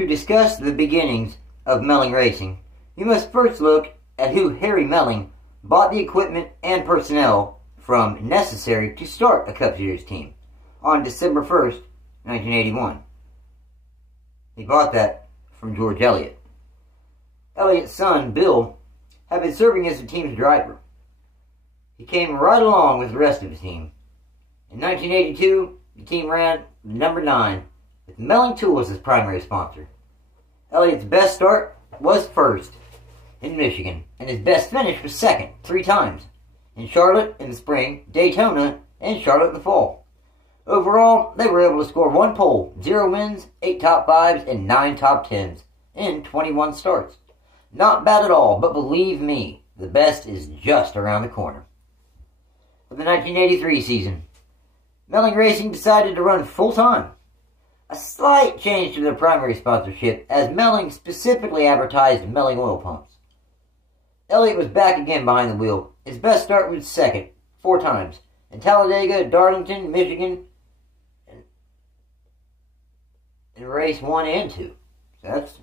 To discuss the beginnings of Melling racing, you must first look at who Harry Melling bought the equipment and personnel from necessary to start a Cup Series team on December 1st, 1981. He bought that from George Elliott. Elliott's son, Bill, had been serving as the team's driver. He came right along with the rest of the team. In 1982, the team ran number 9, with Melling Tools as primary sponsor. Elliott's best start was first in Michigan, and his best finish was second 3 times, in Charlotte in the spring, Daytona, and Charlotte in the fall. Overall, they were able to score 1 pole, 0 wins, 8 top 5s, and 9 top 10s in 21 starts. Not bad at all, but believe me, the best is just around the corner. For the 1983 season, Melling Racing decided to run full-time. A slight change to their primary sponsorship, as Melling specifically advertised Melling oil pumps. Elliott was back again behind the wheel. His best start was second, 4 times, in Talladega, Darlington, Michigan, in race 1 and 2. So that's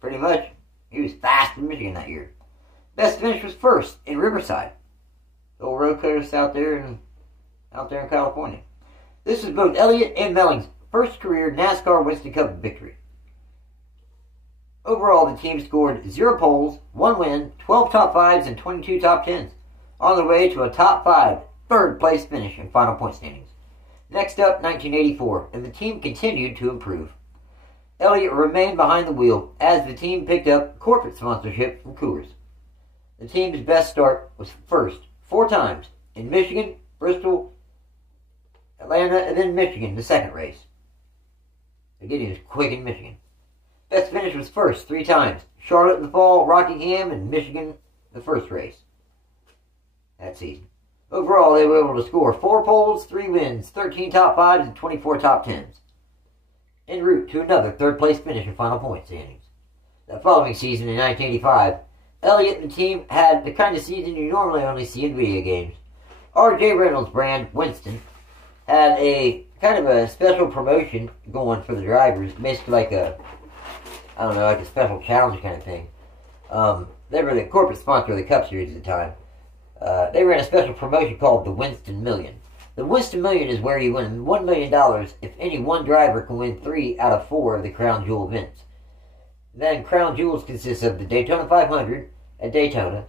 pretty much, he was fast in Michigan that year. Best finish was first in Riverside, the old road course out there in California. This was both Elliott and Melling's first career NASCAR Winston Cup victory. Overall, the team scored 0 poles, 1 win, 12 top 5s, and 22 top 10s, on their way to a top 5, third place finish in final point standings. Next up, 1984, and the team continued to improve. Elliott remained behind the wheel as the team picked up corporate sponsorship from Coors. The team's best start was first 4 times in Michigan, Bristol, Atlanta, and then Michigan, the second race. Again, he was quick in Michigan. Best finish was first 3 times. Charlotte in the fall, Rockingham, and Michigan the first race that season. Overall, they were able to score 4 poles, 3 wins, 13 top 5s, and 24 top 10s. En route to another third place finish in final point standings. The following season, in 1985, Elliott and the team had the kind of season you normally only see in video games. R.J. Reynolds' brand, Winston, had a kind of a special promotion going for the drivers, basically like a, I don't know, like a special challenge kind of thing. They were the corporate sponsor of the Cup Series at the time. They ran a special promotion called the Winston Million. The Winston Million is where you win $1 million if any one driver can win 3 out of 4 of the Crown Jewel events. Then Crown Jewels consists of the Daytona 500 at Daytona,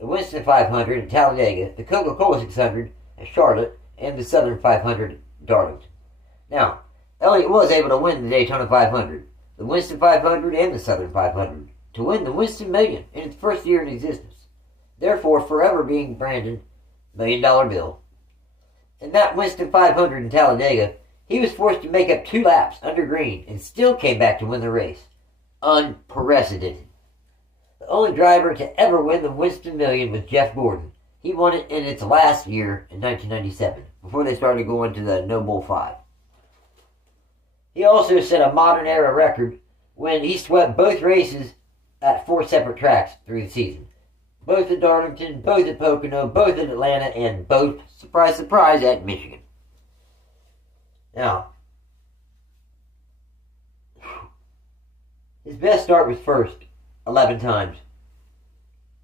the Winston 500 at Talladega, the Coca-Cola 600 at Charlotte, and the Southern 500 at Darlington. Now, Elliott was able to win the Daytona 500, the Winston 500, and the Southern 500 to win the Winston Million in its first year in existence, therefore forever being branded $1 Million Bill. In that Winston 500 in Talladega, he was forced to make up 2 laps under green and still came back to win the race. Unprecedented. The only driver to ever win the Winston Million was Jeff Gordon. He won it in its last year in 1997, before they started going to the No Bull 5. He also set a modern era record when he swept both races at 4 separate tracks through the season. Both at Darlington, both at Pocono, both at Atlanta, and both, surprise, surprise, at Michigan. Now, his best start was first, 11 times.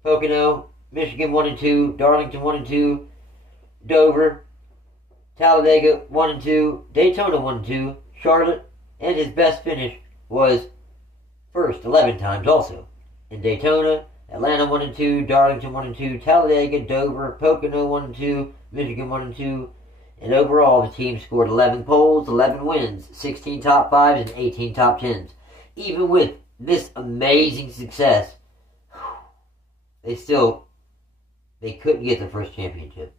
Pocono, Michigan 1 and 2, Darlington 1 and 2, Dover, Talladega 1 and 2, Daytona 1 and 2, Charlotte, and his best finish was first 11 times also. In Daytona, Atlanta 1 and 2, Darlington 1 and 2, Talladega, Dover, Pocono 1 and 2, Michigan 1 and 2, and overall the team scored 11 poles, 11 wins, 16 top 5s, and 18 top 10s. Even with this amazing success, they couldn't get their first championship,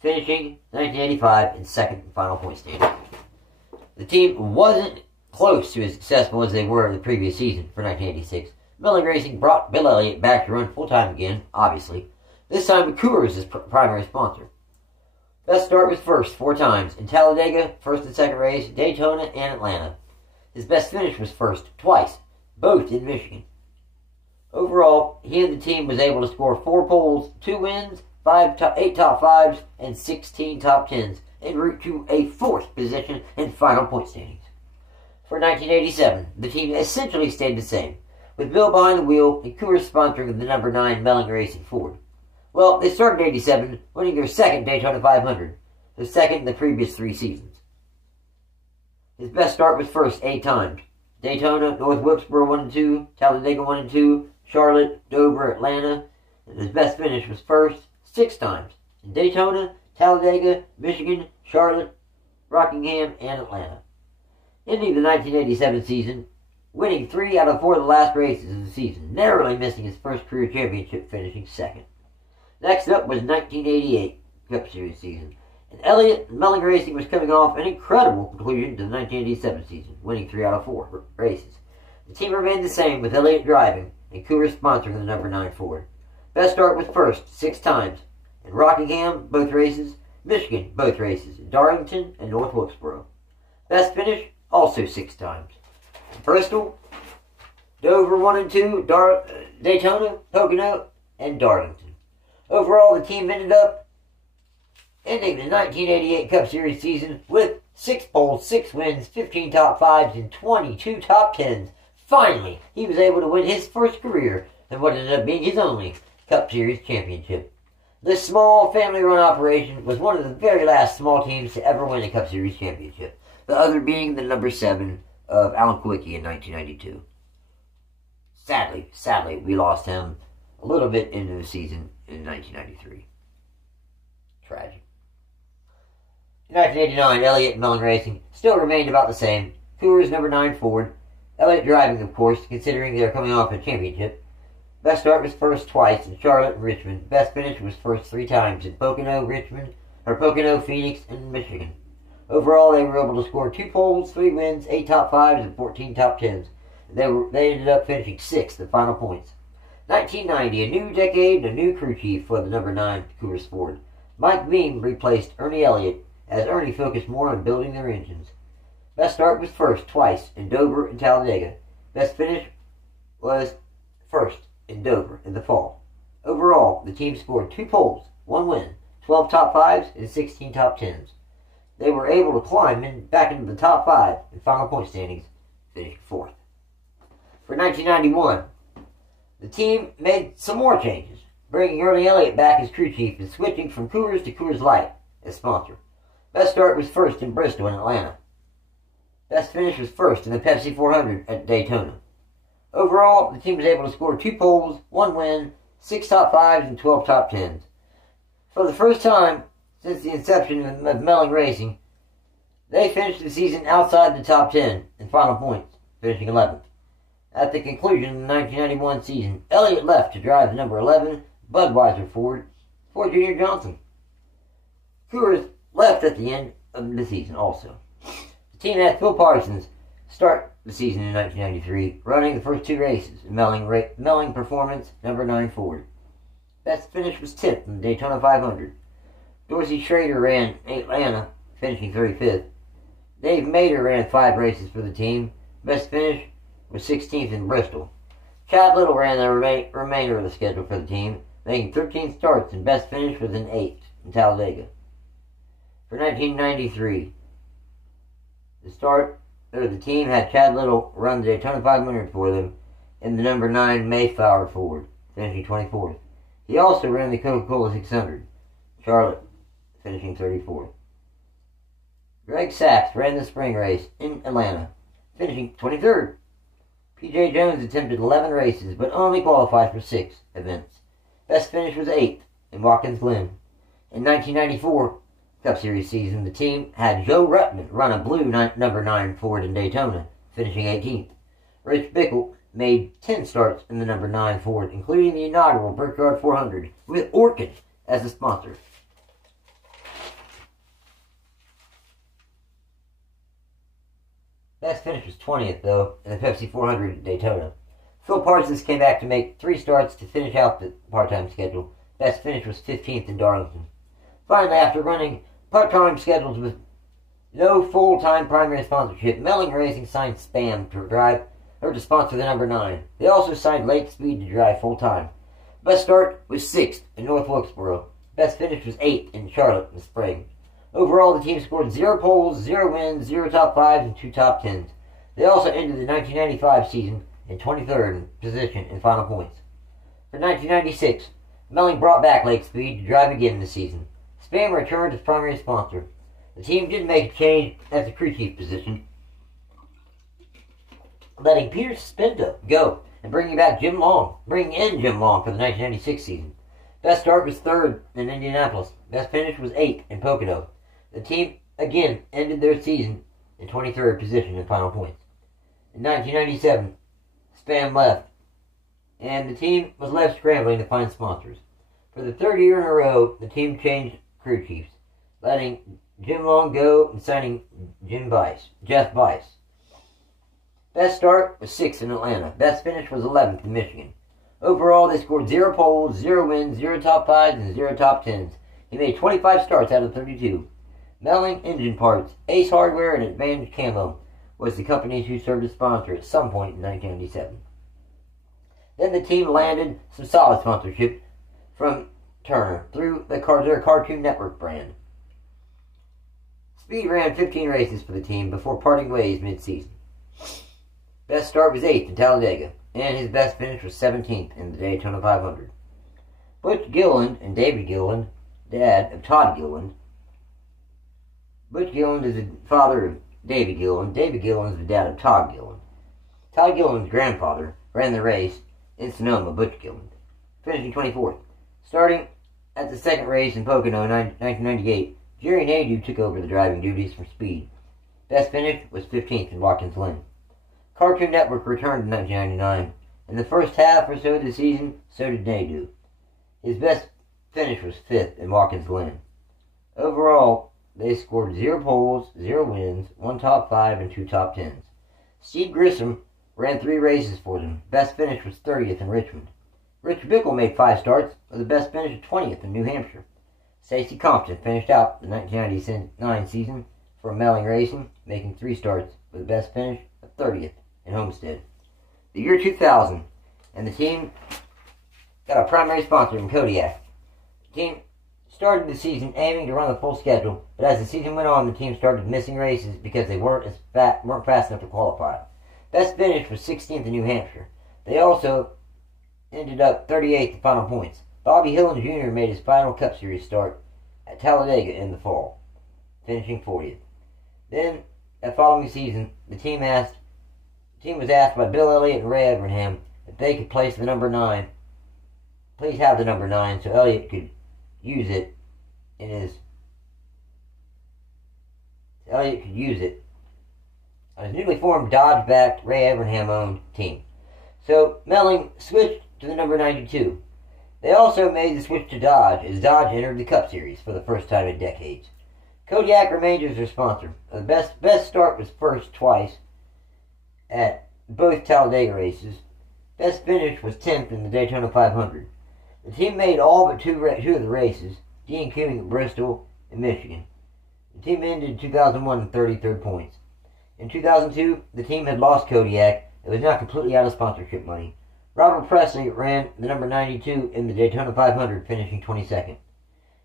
finishing 1985 in second and final point standings. The team wasn't close to as successful as they were the previous season for 1986. Melling Racing brought Billelliott back to run full-time again, obviously. This time with Coors as primary sponsor. Best start was first 4 times. In Talladega, first and second race, Daytona, and Atlanta. His best finish was first, twice, both in Michigan. Overall, he and the team was able to score 4 poles, 2 wins, 8 top 5s, and 16 top 10s, en route to a 4th position in final point standings. For 1987, the team essentially stayed the same, with Bill behind the wheel and Coors sponsoring the number 9 Melling Racing Ford. Well, they started in 87, winning their second Daytona 500, the second in the previous 3 seasons. His best start was first 8 times. Daytona, North Wilkesboro 1 and 2, Talladega 1 and 2, Charlotte, Dover, Atlanta, and his best finish was first 6 times. In Daytona, Talladega, Michigan, Charlotte, Rockingham, and Atlanta. Ending the 1987 season, winning 3 out of 4 of the last races of the season, narrowly missing his first career championship, finishing second. Next up was 1988 Cup Series season, and Billelliott Melling Racing was coming off an incredible conclusion to the 1987 season, winning 3 out of 4 races. The team remained the same, with Billelliott driving and Coors sponsoring the number 9 Ford. Best start was first 6 times. In Rockingham, both races. Michigan, both races. Darlington and North Wilkesboro. Best finish, also 6 times. Bristol, Dover 1 and 2, Daytona, Pocono, and Darlington. Overall, the team ended up ending the 1988 Cup Series season with 6 poles, 6 wins, 15 top 5s, and 22 top 10s. Finally, he was able to win his first career and what ended up being his only Cup Series championship. This small, family-run operation was one of the very last small teams to ever win a Cup Series championship, the other being the number 7 of Alan Kulwicki in 1992. Sadly, we lost him a little bit into the season in 1993. Tragic. In 1989, Billelliott and Melling Racing still remained about the same. Coors number 9 Ford. Billelliott driving, of course, considering they were coming off a championship. Best start was first twice in Charlotte and Richmond. Best finish was first 3 times in Pocono, Phoenix, and Michigan. Overall, they were able to score 2 poles, 3 wins, 8 top 5s, and 14 top 10s. They ended up finishing 6th in final points. 1990, a new decade and a new crew chief for the number 9 Coors Ford. Mike Beam replaced Ernie Elliott, as Ernie focused more on building their engines. Best start was first twice in Dover and Talladega. Best finish was first in Dover in the fall. Overall, the team scored 2 poles, 1 win, 12 top 5s, and 16 top 10s. They were able to climb back into the top 5 in final point standings, finishing 4th. For 1991, the team made some more changes, bringing Ernie Elliott back as crew chief and switching from Coors to Coors Light as sponsor. Best start was first in Bristol and Atlanta. Best finish was first in the Pepsi 400 at Daytona. Overall, the team was able to score 2 poles, 1 win, 6 top 5s, and 12 top 10s. For the first time since the inception of Melling Racing, they finished the season outside the top 10 in final points, finishing 11th. At the conclusion of the 1991 season, Billelliott left to drive the number 11 Budweiser Ford for Junior Johnson. Coors left at the end of the season also. The team had Phil Parsons start the season in 1993, running the first 2 races in Melling Performance number 9 Ford. Best finish was 10th in the Daytona 500. Dorsey Schrader ran Atlanta, finishing 35th. Dave Mader ran 5 races for the team. Best finish was 16th in Bristol. Chad Little ran the remainder of the schedule for the team, making 13 starts, and best finish was an 8th in Talladega. For 1993, the team had Chad Little run the Daytona 500 for them in the number 9 Mayflower Ford, finishing 24th. He also ran the Coca-Cola 600, Charlotte, finishing 34th. Greg Sachs ran the spring race in Atlanta, finishing 23rd. P.J. Jones attempted 11 races, but only qualified for 6 events. Best finish was 8th in Watkins Glen. In 1994 Cup Series season, the team had Joe Ruttman run a blue number 9 Ford in Daytona, finishing 18th. Rich Bickle made 10 starts in the number 9 Ford, including the inaugural Brickyard 400, with Orkin as the sponsor. Best finish was 20th, though, in the Pepsi 400 at Daytona. Phil Parsons came back to make 3 starts to finish out the part-time schedule. Best finish was 15th in Darlington. Finally, after running part-time schedules with no full-time primary sponsorship, Melling Racing signed Spam to sponsor the number 9. They also signed Lake Speed to drive full-time. Best start was 6th in North Wilkesboro. Best finish was 8th in Charlotte in the spring. Overall, the team scored 0 poles, 0 wins, 0 top 5s, and 2 top 10s. They also ended the 1995 season in 23rd position in final points. For 1996, Melling brought back Lake Speed to drive again this season. Spam returned as primary sponsor. The team did make a change at the crew chief position, letting Peter Spinto go and bringing in Jim Long for the 1996 season. Best start was 3rd in Indianapolis. Best finish was 8th in Pocono. The team again ended their season in 23rd position in final points. In 1997, Spam left, and the team was left scrambling to find sponsors. For the 3rd year in a row, the team changed crew chiefs, letting Jim Long go and signing Jeff Bice. Best start was 6th in Atlanta. Best finish was 11th in Michigan. Overall, they scored 0 poles, 0 wins, 0 top 5s, and 0 top 10s. He made 25 starts out of 32. Melling Engine Parts, Ace Hardware, and Advantage Camo was the companies who served as sponsor at some point in 1997. Then the team landed some solid sponsorship from Turner through their Cartoon Network brand. Speed ran 15 races for the team before parting ways mid-season. Best start was 8th in Talladega, and his best finish was 17th in the Daytona 500. Butch Gilliland and David Gilliland, dad of Todd Gilliland. Butch Gilliland is the father of David Gilliland. David Gilliland is the dad of Todd Gilliland. Todd Gilliland's grandfather ran the race in Sonoma, Butch Gilliland, finishing 24th. Starting at the second race in Pocono in 1998, Jerry Nadeau took over the driving duties from Speed. Best finish was 15th in Watkins Glen. Cartoon Network returned in 1999. In the first half or so of the season, so did Nadeau. His best finish was 5th in Watkins Glen. Overall, they scored 0 poles, 0 wins, 1 top 5, and 2 top 10s. Steve Grissom ran 3 races for them. Best finish was 30th in Richmond. Rich Bickle made 5 starts, with the best finish of 20th in New Hampshire. Stacey Compton finished out the 1999 season for Melling Racing, making 3 starts, with the best finish of 30th in Homestead. The year 2000, and the team got a primary sponsor in Kodiak. The team started the season aiming to run the full schedule, but as the season went on, the team started missing races because they weren't fast enough to qualify. Best finish was 16th in New Hampshire. They also ended up 38th in final points. Bobby Hillin Jr. made his final Cup Series start at Talladega in the fall, finishing 40th. Then, that following season, the team was asked by Billelliott and Ray Evernham if they could place the number 9. Please have the number 9 so Elliott could use it on his newly formed Dodge-backed Ray Evernham-owned team. So Melling switched to the number 92. They also made the switch to Dodge as Dodge entered the Cup Series for the first time in decades. Kodiak remained as their sponsor. The best start was first twice at both Talladega races. Best finish was 10th in the Daytona 500. The team made all but two of the races, DNQing at Bristol and Michigan. The team ended 2001 in 33rd points. In 2002, the team had lost Kodiak and was now completely out of sponsorship money. Robert Presley ran the number 92 in the Daytona 500, finishing 22nd.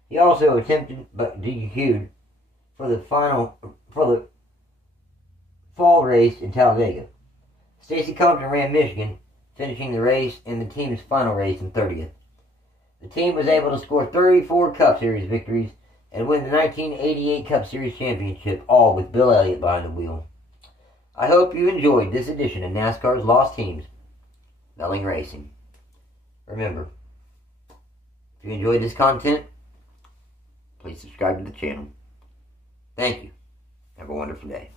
He also attempted but DQ'd for the fall race in Talladega. Stacey Compton ran Michigan, finishing the race in the team's final race in 30th. The team was able to score 34 Cup Series victories and win the 1988 Cup Series championship, all with Billelliott behind the wheel. I hope you enjoyed this edition of NASCAR's Lost Teams, Melling Racing. Remember, if you enjoyed this content, please subscribe to the channel. Thank you. Have a wonderful day.